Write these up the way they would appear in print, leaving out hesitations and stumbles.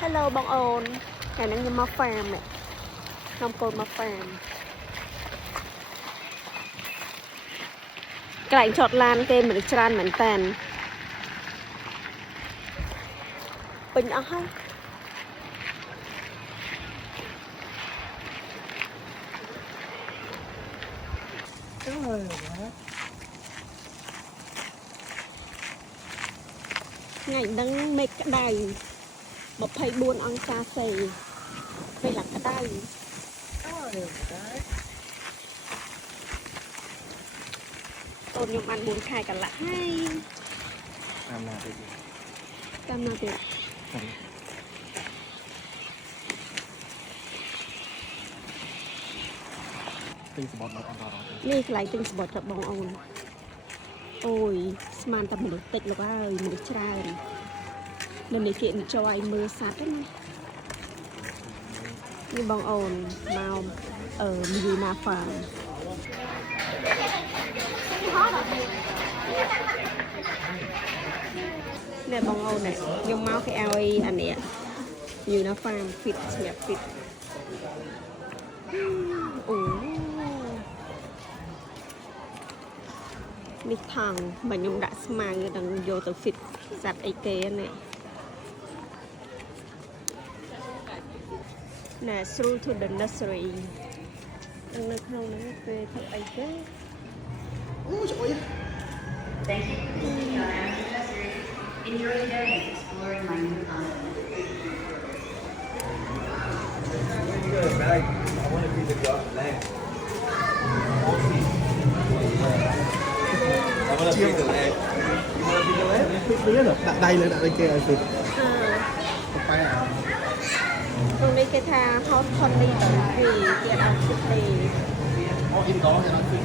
Hello បងអូនថ្ងៃនេះខ្ញុំមក farm នេះខ្ញុំកូនមក farm កន្លែងចតឡានគេមនុស្សច្រើនមែនតើពេញអស់ហើយថ្ងៃហ្នឹងមេឃក្តៅ24អង្សាសេពេលឡើងក្តៅអូនខ្ញុំបាន4ខែកន្លះហើយតាមណាទៀតទិញសបត់ដល់អត់ដល់នេះកន្លែងទិញសបត់របស់បងអូនអូយស្មានតែមនុស្សតិចលោកអើយមនុស្សច្រើននៅនេះគេ enjoy មើលសត្វហ្នឹងនេះបងអូនមកមីណាហ្វានេះបងអូននេះខ្ញុំមកគេឲ្យអានេះមីណាហ្វា fit ស្ញាប់ fit អូនេះថងបើខ្ញុំដាក់ស្មៅដល់យកទៅ fit សត្វអីគេនេះណែ through to the nursery នៅក្នុងហ្នឹងពេលធ្វើអីគេអូស្អុយ Thank you for visiting our nursery. Enjoy your day exploring my new home. I want to be the god of land. I want to be the land. You want to be the land? Đặt đây lên, đặt đây kia rồi thì អឺ phải à? ตรงนี้គេថា hot honey ទៅគេអត់ទឹកទេ Có in đó thì nó cứ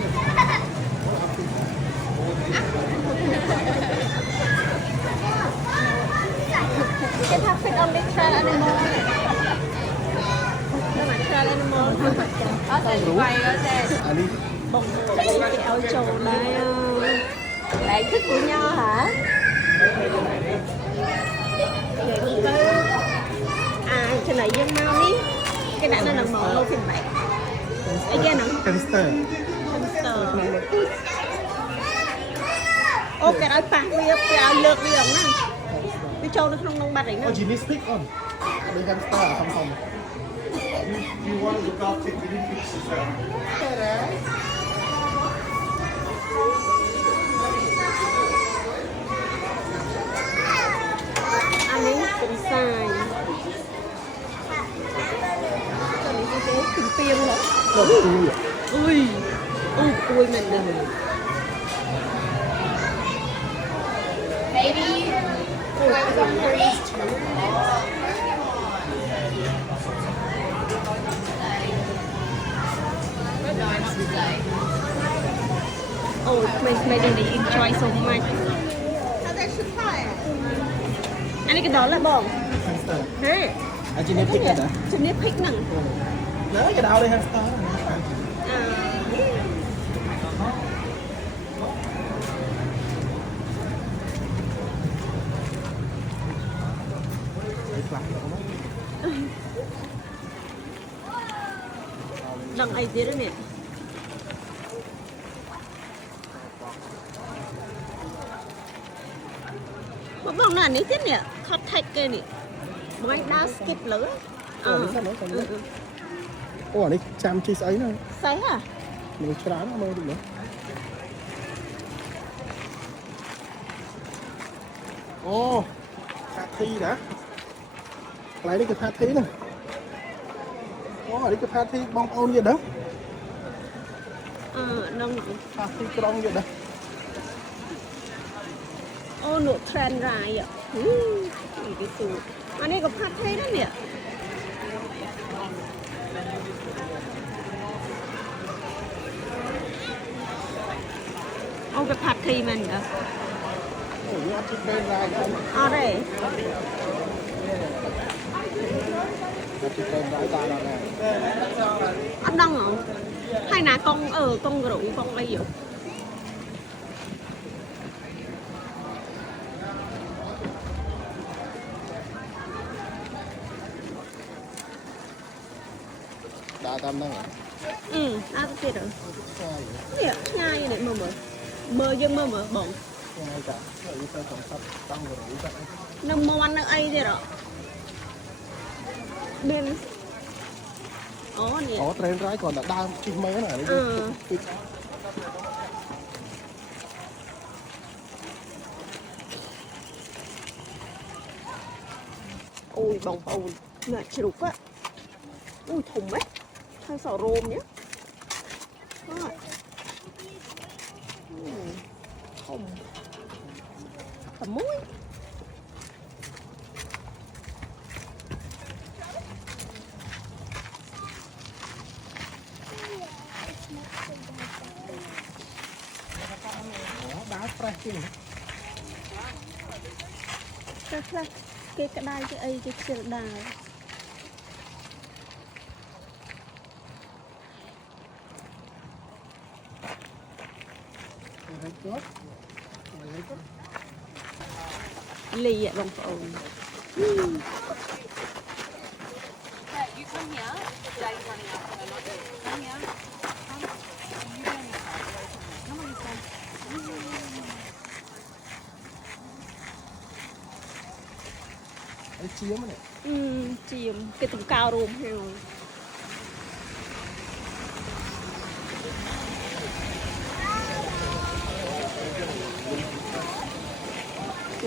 គេថា fit only trail animal តែមក trail animal អត់តែវាយអត់ទេ à đi បងគេឲ្យចូលដែរឡែកទឹកញ៉ាហ៎ទៅចំណៃយើងមកនេះគេដាក់នៅក្នុងម៉ោឡូពីបែកអីគេហ្នឹង hamster អូគេឲ្យប៉ះវាគេឲ្យលើកវាអញ្ចឹងវាចូលនៅក្នុងនោះបាត់អីហ្នឹង oh Jimmy speak on bên hamster ở không You want to look after guinea pigs as well. អានេះកំសាយតើនេះគេពីពីងហ៎ đâu tui à អុយអូគួយមែនដែរ Maybe whoever's on Marie's turn No, not today. អូក្មេងៗនេះ enjoy so much អានេះក៏ដល់ហើយបង hamster ហេ à Jimmy pick đó hả ជំនាញភិកហ្នឹង nhớ cái đau đây hamster ដឹងអីទៀតនេះបងណានេះទៀតនេះខត់ថេកគេនេះបងឯងដើរ skip លើ Ủa,នេះសិនអូអានេះចាំជីស្អីហ្នឹង ស្អីហ៎ មនុស្សច្រើនមើលតិចមើលអូផាធីណាកន្លែងនេះគឺផាធីណាអូអានេះគឺផាធីបងប្អូនយល់ដឹង ដឹង ផាធីក្រុងយល់ដឹង អូនោះ trend ride នេះគេទូអានេះក៏ផាត់ថេដែរនេះអូគេផាត់ធីមែនអត់ អូវាអត់ជិះពេលឡាយទេ អត់ទេ អត់ជិះពេលឡាយតាមអត់ដែរ អត់ដឹងហ៎ហើយណាកងកងគ្រូកងអីហ៎ អ ដើរតាមហ្នឹង ដើរទៅទៀតនេះឆ្ងាយនេះមើលយើងមើលបង ថ្ងៃតាទៅទៅកំសត់តង់រូចាក់ នៅមន់នៅអីទៀតមានអូនេះ អូ train ride គាត់តែដើមជិះមើលណានេះ អូយបងប្អូនអ្នកជ្រូកអូយធំហ៎ខាងសរោមនេះធំតែមួយ ដើរ fresh ជាង ខ្លះគេក្តាយគេអីគេខ្ជិលដែរ លីបងប្អូន អីជាមនេះ ជាមគេតម្កោរួមហើយ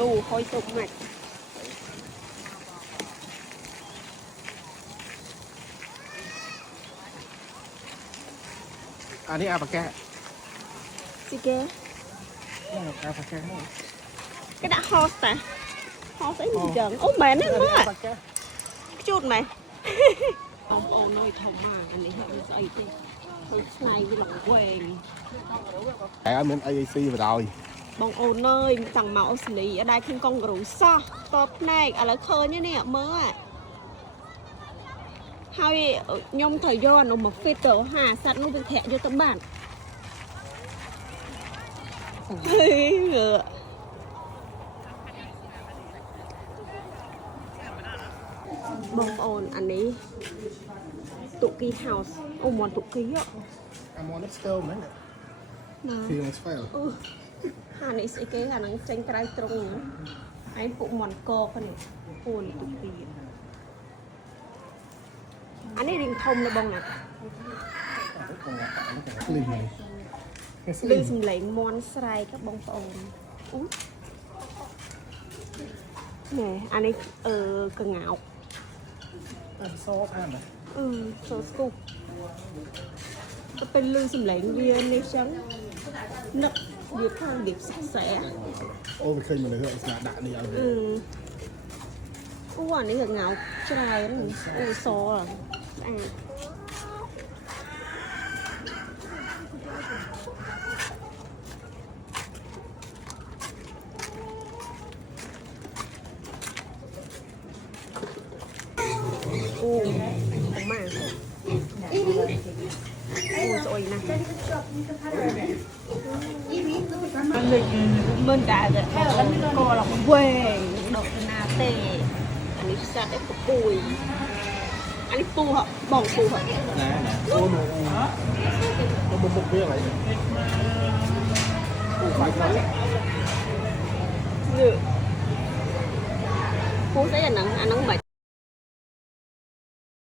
អូហុយទុកម៉េច អានេះអាប៉ាកែ ស៊ីគេ អាប៉ាកែមក គេដាក់ហោសតាហោសអីមិនចឹងអូមែនទេមើល ប៉ាកែ ខ្ជូតមែនបងប្អូនអើយធំមកអានេះមិនស្អីទេធ្វើឆ្នៃវាឡងវែង ហើយឲ្យមាន AAC បណ្ដោយ បងអូនអើយចង់មកអូស្ត្រាលីអត់ដែរឃើញកុងការ៉ូសោះតបភ្នែកឥឡូវឃើញនេះមើលហើយខ្ញុំត្រូវយកអានោះមក fit ទៅហាសัตว์នោះវាធាក់យកទៅបានបងប្អូនអានេះតុគី house អូមន់តុគី អាមកនេះស្ទើមែនណា Feel fail ហានេះស្អីគេអាហ្នឹងចេញក្រៅត្រង់ឯងពួកមន់កកនេះអូនតុគីអានេះរៀងធំណាបងណា លីង លឺសំឡេងមន់ស្រែកបងប្អូនអូណែអានេះកងោក អាសោអាន សូស្គូទៅពេលលឺសំឡេងវានេះចឹងនឹកវាខាងវាសាក់សែ អូវាឃើញមនុស្សស្នាដាក់នេះឲ្យ អូអានេះកងោកច្រើនអូសស្អាត អូម៉ាអូស្អុយណាស់មិនដែរក៏ឡងវែងដកណាទេអានេះសាត់ឯកពួយអានេះពូបងពូ ណែអូនទៅបុកវាហើយអូបាយខ្លាំង ពូស្អីអាហ្នឹងមិន